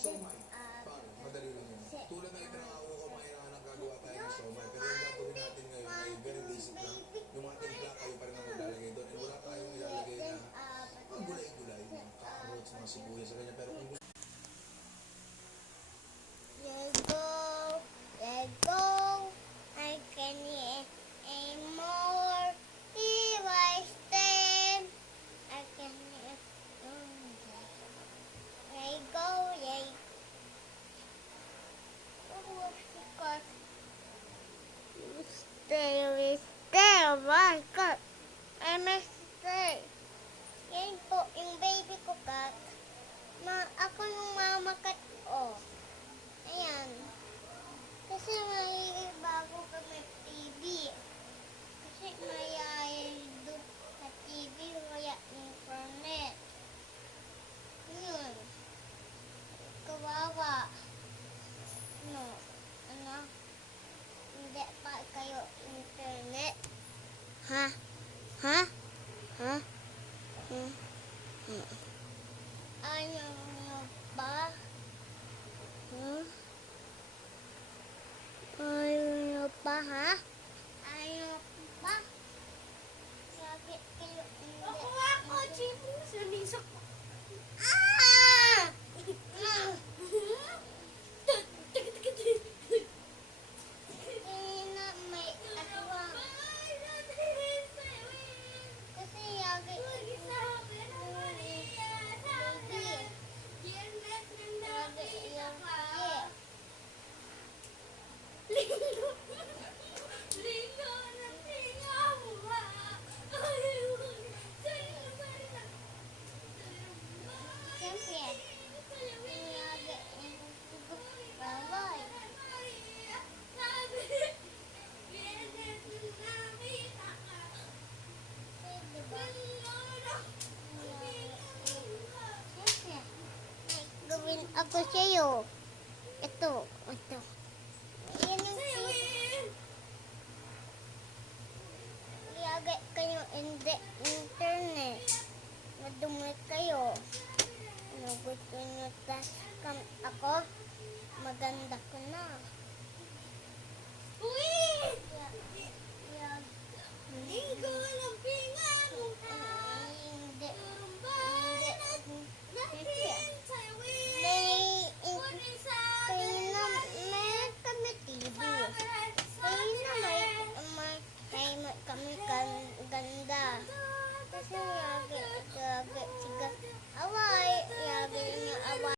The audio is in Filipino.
Somay. Paano? Madali lang yun. Tulad ng ipinangako ko, mahirap ng gagawa tayo ng somay. Pero yung gagawin natin ngayon ay very basic lang. Yung mga timpla kayo pa rin ang maglalagay doon. And wala tayong ilalagay na mga gulay-gulay, mga carrots, mga sibuyas, ganyan. Pero kung gusto Let go, I can eat a more rice them. I can eat let go, let stay, oh my God. I must stay. Yan po, yung baby ko kat. Ako yung mama kat, oh. Ayan. Kasi may bago kami TV. Kasi may doon sa TV, wala internet. Yun. Kawawa. No. Ano? Hindi pa kayo internet. Ha? Ha? Ha? Ano nyo ba? Huh? Ayaw pa, ha? Ayaw pa? Sabi kayo, hindi. Ako, Chipo, sumisok ko. Ah! Hindi na may aswang. Kasi yagi gawin ako sa'yo. Ito. Yan ang liyagay kayo internet. Madumi kayo. Ano gusto nyo taskam ako? Maganda ko na. Uy! Yag. Ligo ng pinga mo ka. Hindi. Tumbahan at natin